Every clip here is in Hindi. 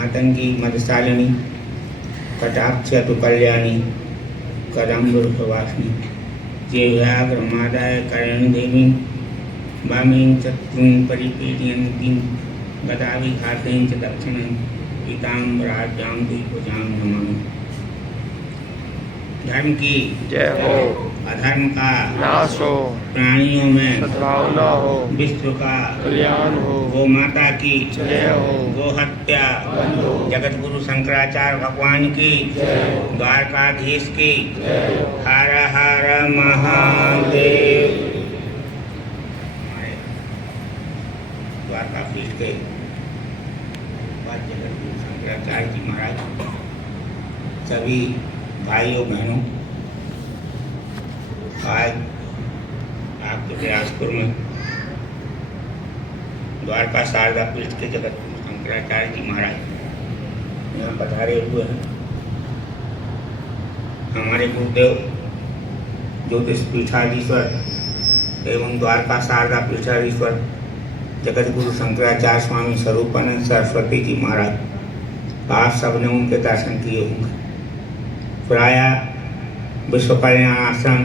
मातंगी मदशालिनी कटाक्ष तु कल्याणी कदम्बुरुषवासिनी जेव्याग्र मादाय करण देवी वामेन चतुं परिपीडयन्तीं गदाविघातेन च दक्षिणं पीताम्बराभ्यां द्विभुजां नमामि। धर्म की जय हो, अधर्म का नाश हो, प्राणियों में सद्भावना हो, विश्व का कल्याण हो, गो माता की जय हो, गो हत्या बंद हो, जगत गुरु शंकराचार्य भगवान की जय हो, द्वारकाधीश की जय हो। हर हर महादेव। हमारे द्वारकाधीश के बाद जगत गुरु शंकराचार्य जी महाराज सभी भाइयों बहनों आज आपके बिलासपुर में द्वारका शारदा पीठ के जगत गुरु शंकराचार्य जी महाराज यहाँ पधारे हुए हैं। हमारे गुरुदेव ज्योतिष पीठाधीश्वर एवं द्वारका शारदा पीठाधीश्वर जगत गुरु शंकराचार्य स्वामी स्वरूपानंद सरस्वती जी महाराज आप सबने उनके दर्शन किए होंगे। प्राय विश्व कल्याण आश्रम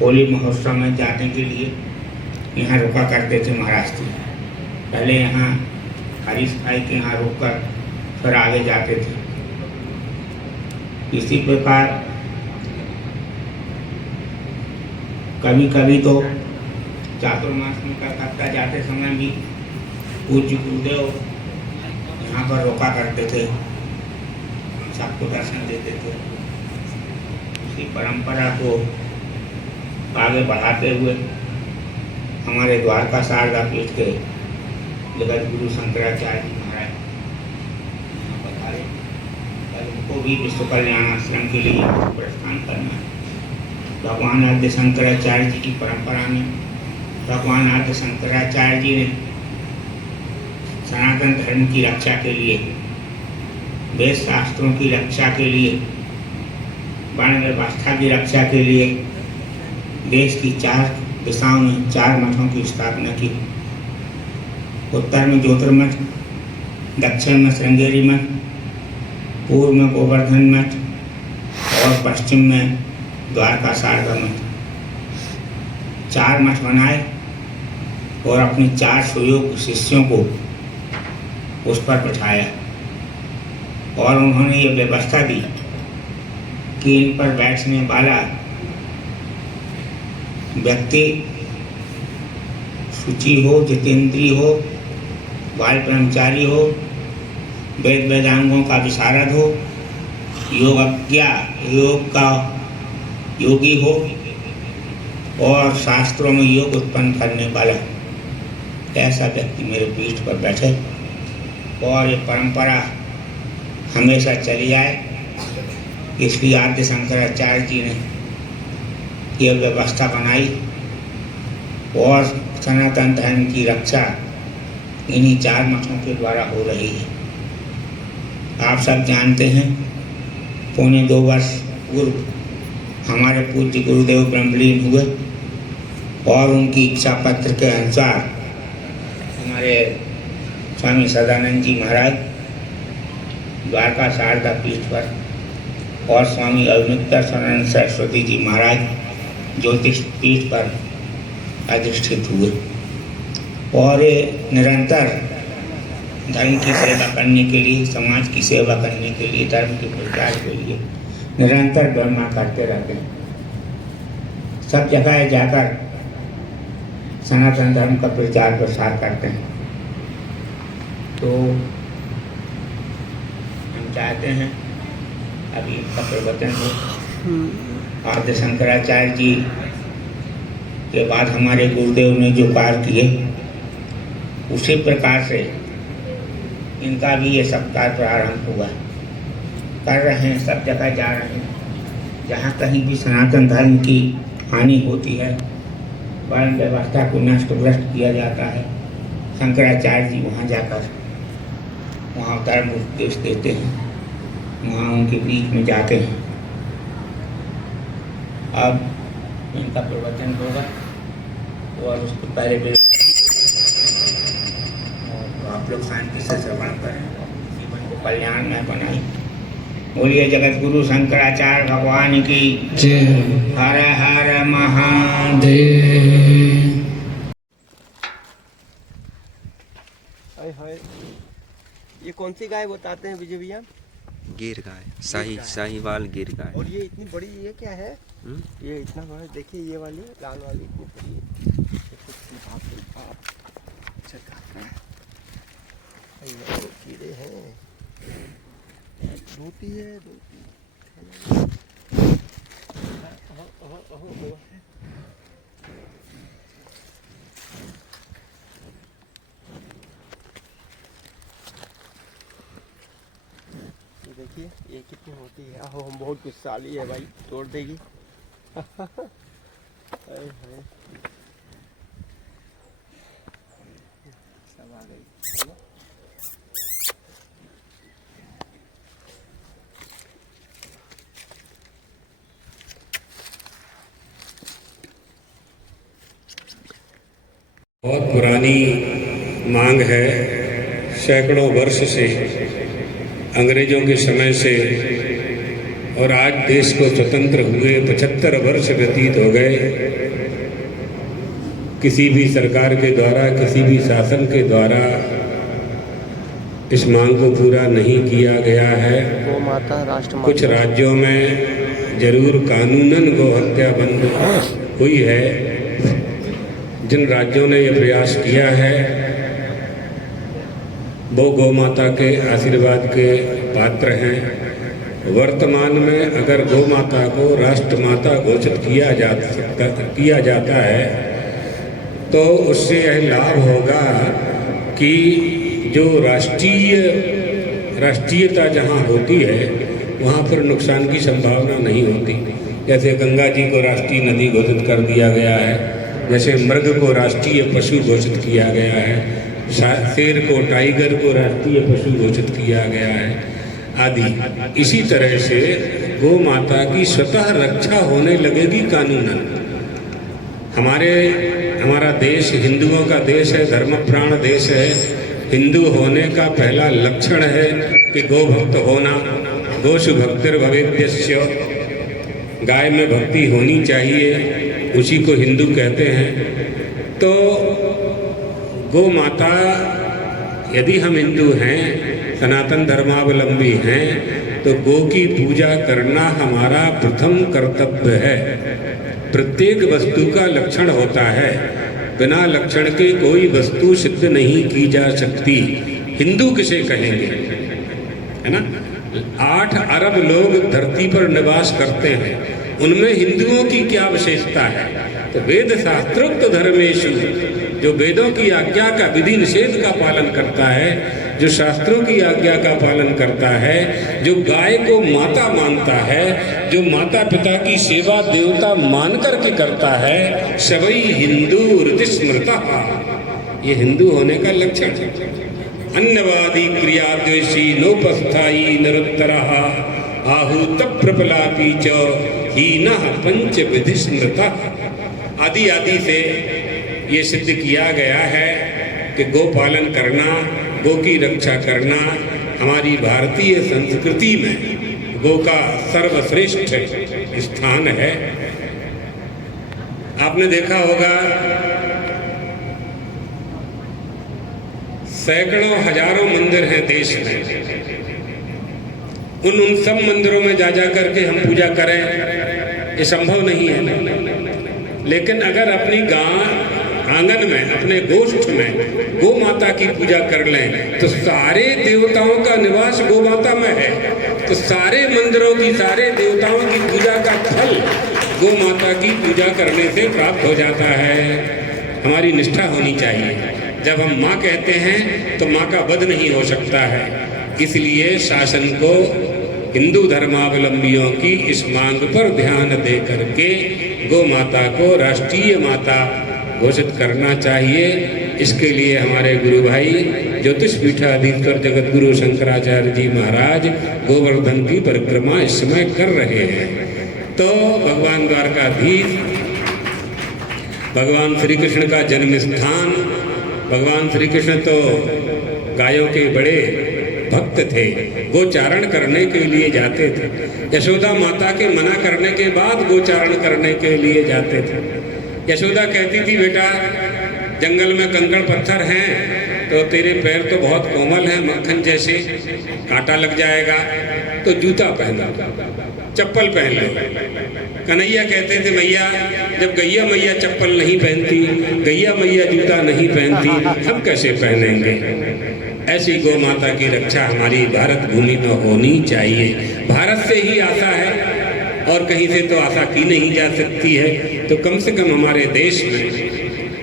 होली महोत्सव में जाने के लिए यहाँ रुका करते थे महाराज जी। पहले यहाँ हरीश भाई के यहाँ रुककर फिर आगे जाते थे। इसी प्रकार कभी कभी तो चातुर्मास में कलकत्ता जाते समय भी पूज्य गुरुदेव यहाँ पर रोका करते थे, सबको दर्शन देते थे। इसी परंपरा को आगे बढ़ाते हुए हमारे द्वारका शारदा पीठ के जगत गुरु शंकराचार्य जी महाराज यहाँ पधारे। कल उनको भी विश्व कल्याण आश्रम के लिए प्रस्थान करना है। भगवान आद्य शंकराचार्य जी की परंपरा में भगवान आद्य शंकराचार्य जी ने सनातन धर्म की रक्षा के लिए, वेद शास्त्रों की रक्षा के लिए, वर्ण व्यवस्था की रक्षा के लिए देश की 4 दिशाओं में 4 मठों की स्थापना की। उत्तर में ज्योतिर्मठ, दक्षिण में श्रृंगेरी मठ, पूर्व में गोवर्धन मठ और पश्चिम में द्वारका शारदा मठ। 4 मठ बनाए और अपने 4 सुयोग्य शिष्यों को उस पर बिठाया और उन्होंने ये व्यवस्था दी कि इन पर बैठने वाला व्यक्ति शुचि हो, जितेंद्रीय हो, बाल ब्रह्मचारी हो, वेद वेदांगों का विशारद हो, योग का योगी हो और शास्त्रों में योग उत्पन्न करने वाला ऐसा व्यक्ति मेरे पीठ पर बैठे और ये परंपरा हमेशा चली जाए। इसलिए आद्य शंकराचार्य जी ने यह व्यवस्था बनाई और सनातन धर्म की रक्षा इन्हीं 4 मठों के द्वारा हो रही है। आप सब जानते हैं, पौने 2 वर्ष पूर्व हमारे पूज्य गुरुदेव ब्रह्मलीन हुए और उनकी इच्छा पत्र के अनुसार हमारे स्वामी सदानंद जी महाराज द्वारका शारदा पीठ पर और स्वामी अवनित्यानंद सरस्वती जी महाराज ज्योतिष पीठ पर अधिष्ठित हुए और निरंतर धर्म की सेवा करने के लिए, समाज की सेवा करने के लिए, धर्म के प्रचार के लिए निरंतर ब्रह्मा करते रहते हैं। सब जगह जाकर सनातन धर्म का प्रचार प्रसार करते हैं। तो हम चाहते हैं अभी इनका प्रवचन हो। आद्य शंकराचार्य जी के बाद हमारे गुरुदेव ने जो कार्य किए उसी प्रकार से इनका भी ये सब कार्य प्रारंभ हुआ, कर रहे हैं, सब जगह जा रहे हैं। जहाँ कहीं भी सनातन धर्म की हानि होती है, वर्ण व्यवस्था को नष्ट भ्रष्ट किया जाता है, शंकराचार्य जी वहाँ जाकर वहाँ धर्म उपदेश देते हैं, वहाँ उनके बीच में जाते हैं। अब इनका प्रवचन होगा और उसको पहले भी आप लोग शांति से श्रवण करें। को कल्याण में बनाई। बोलिए जगत गुरु शंकराचार्य भगवान की जय। हर हर महादेव। हाय हाय, ये कौन सी गाय बताते हैं विजय भैया? गिर गाय, साहीवाल गिर गाय। और ये इतनी बड़ी, ये क्या है? ये इतना बड़ा, देखिए ये वाली लाल वाली इतनी बड़ी है। बाप रे बाप, अच्छा खाता है। ये तो कीड़े हैं, रोटी है रोटी। देखिए ये कितनी होती है। आहो, हम बहुत गुस्साली है भाई, तोड़ देगी। हाय हाय, सब आ गई। चलो बहुत पुरानी मांग है, सैकड़ों वर्ष से, अंग्रेजों के समय से, और आज देश को स्वतंत्र हुए 75 वर्ष व्यतीत हो गए। किसी भी सरकार के द्वारा, किसी भी शासन के द्वारा इस मांग को पूरा नहीं किया गया है। गौ माता राष्ट्र माता। कुछ राज्यों में जरूर कानूनन गौ हत्या बंद हुई है। जिन राज्यों ने यह प्रयास किया है वो गौ माता के आशीर्वाद के पात्र हैं। वर्तमान में अगर गौ माता को राष्ट्र माता घोषित किया जाता है तो उससे यह लाभ होगा कि जो राष्ट्रीयता जहाँ होती है वहाँ फिर नुकसान की संभावना नहीं होती। जैसे गंगा जी को राष्ट्रीय नदी घोषित कर दिया गया है, जैसे मृग को राष्ट्रीय पशु घोषित किया गया है, शेर को, टाइगर को राष्ट्रीय पशु घोषित किया गया है आदि। इसी तरह से गौ माता की स्वतः रक्षा होने लगेगी कानूनन। हमारा देश हिंदुओं का देश है, धर्म प्राण देश है। हिंदू होने का पहला लक्षण है कि गौ भक्त होना। गोषु भक्तिर्भवेद्यस्य, गाय में भक्ति होनी चाहिए, उसी को हिंदू कहते हैं। तो गौ माता, यदि हम हिंदू हैं, सनातन धर्मावलंबी हैं, तो गौ की पूजा करना हमारा प्रथम कर्तव्य है। प्रत्येक वस्तु का लक्षण होता है, बिना लक्षण के कोई वस्तु सिद्ध नहीं की जा सकती। हिंदू किसे कहेंगे, है ना? 8 अरब लोग धरती पर निवास करते हैं, उनमें हिंदुओं की क्या विशेषता है? तो वेद शास्त्रोक्त धर्मेषु, जो वेदों की आज्ञा का, विधि निषेध का पालन करता है, जो शास्त्रों की आज्ञा का पालन करता है, जो गाय को माता मानता है, जो माता पिता की सेवा देवता मान करके करता है, सवई हिंदू हृदय स्मृता। ये हिंदू होने का लक्षण है। अन्यवादी क्रिया द्वेषी नोपस्थायी निरुत्तरः आहूत प्रपलापी च हीनः पंच विधि स्मृता। आदि आदि से ये सिद्ध किया गया है कि गो पालन करना, गो की रक्षा करना हमारी भारतीय संस्कृति में गो का सर्वश्रेष्ठ स्थान है। आपने देखा होगा सैकड़ों हजारों मंदिर हैं देश में। उन सब मंदिरों में जा करके हम पूजा करें, ये संभव नहीं है। लेकिन अगर अपनी आंगन में, अपने गोष्ठ में गौ माता की पूजा कर लें तो सारे देवताओं का निवास गौ माता में है। तो सारे मंदिरों की, सारे देवताओं की पूजा का फल गौ माता की पूजा करने से प्राप्त हो जाता है। हमारी निष्ठा होनी चाहिए। जब हम माँ कहते हैं तो माँ का वध नहीं हो सकता है। इसलिए शासन को हिंदू धर्मावलंबियों की इस मांग पर ध्यान दे करके गौ माता को राष्ट्रीय माता घोषित करना चाहिए। इसके लिए हमारे गुरु भाई ज्योतिषपीठाधीश्वर जगत गुरु शंकराचार्य जी महाराज गोवर्धन की परिक्रमा इस समय कर रहे हैं। तो भगवान द्वारकाधीश, भगवान श्री कृष्ण का जन्म स्थान, भगवान श्री कृष्ण तो गायों के बड़े भक्त थे, गोचारण करने के लिए जाते थे। यशोदा माता के मना करने के बाद गोचारण करने के लिए जाते थे। यशोदा कहती थी, बेटा जंगल में कंकड़ पत्थर हैं तो तेरे पैर तो बहुत कोमल हैं, मक्खन जैसे, कांटा लग जाएगा, तो जूता पहनो, चप्पल पहन लो। कन्हैया कहते थे, मैया जब गैया मैया चप्पल नहीं पहनती, गैया मैया जूता नहीं पहनती, हम कैसे पहनेंगे। ऐसी गौ माता की रक्षा हमारी भारत भूमि में होनी चाहिए। भारत से ही आशा है और कहीं से तो आशा की नहीं जा सकती है, तो कम से कम हमारे देश में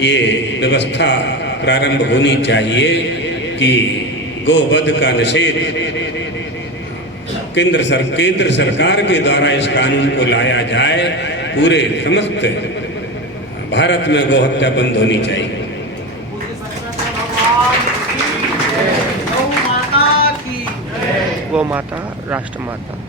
ये व्यवस्था प्रारंभ होनी चाहिए कि गोवध का निषेध केंद्र सरकार के द्वारा इस कानून को लाया जाए। पूरे समस्त भारत में गोहत्या बंद होनी चाहिए। गौ माता राष्ट्र माता।